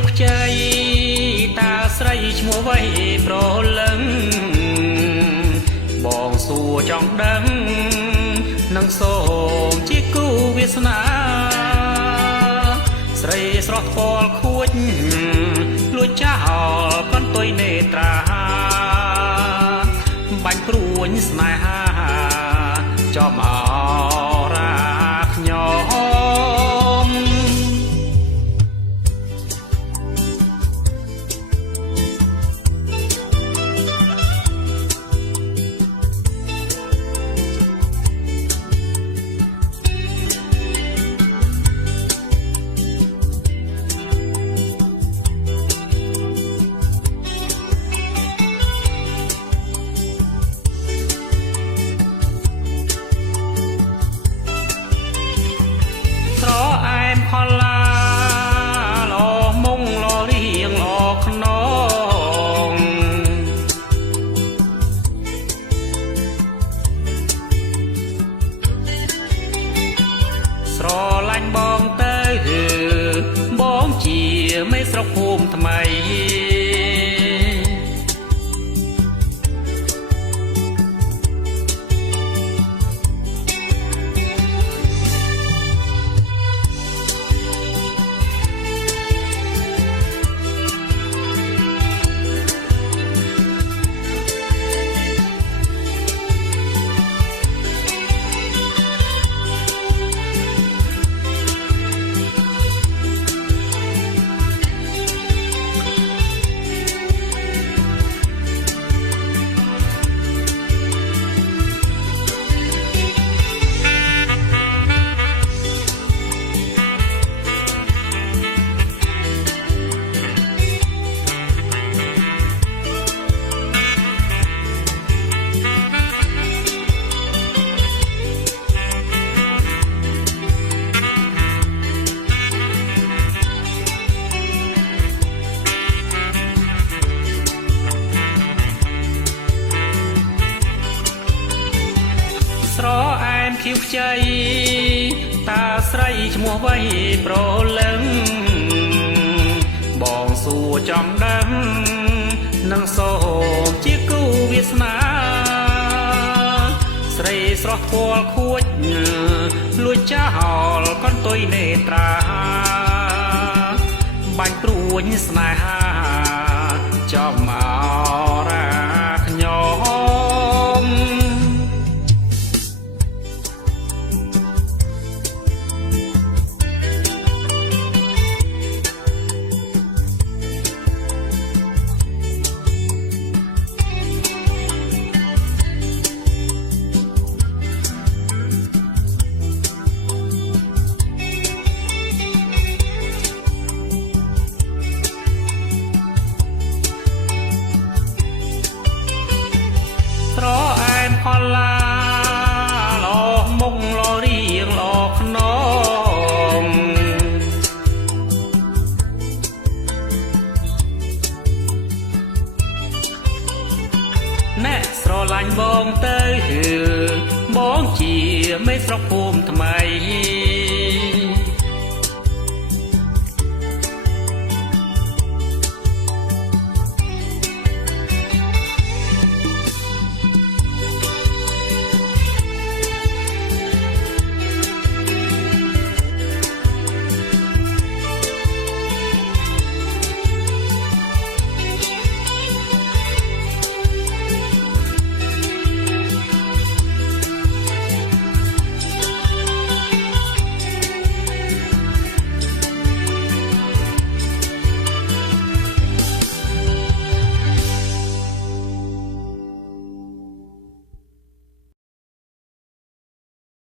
វខ្ចីតាស្រីឈ្មោះវៃប្រលឹងបងសួរចង់ដឹងនឹងសូមជាគូវាសនាស្រីស្រស់ថ្ពាល់ខួចលួចចោលកន្ទុយនេត្រាបាញ់ព្រួញស្នេហាចំអរាខ្ញុំផល្លាលមុងលរៀងលខ្នងស្រឡាញ់បងទៅបងជាមេស្រុកភូមិថ្មីស្រអែមខៀវខ្ចីតាស្រីឈ្មោះវៃប្រលឹងបងសួរចង់ដឹងនឹងសូមជាគូវាសនាស្រីស្រស់ថ្ពាល់ខួចលួចចោលកន្ទុយនេត្រាបាញ់ព្រួញស្នេហាចំអរាខ្ញុំស្រអែមផល្លាលមុងលរៀងលខ្នងណែស្រឡាញ់បងទៅបងជាមេស្រុកភូមិថ្មី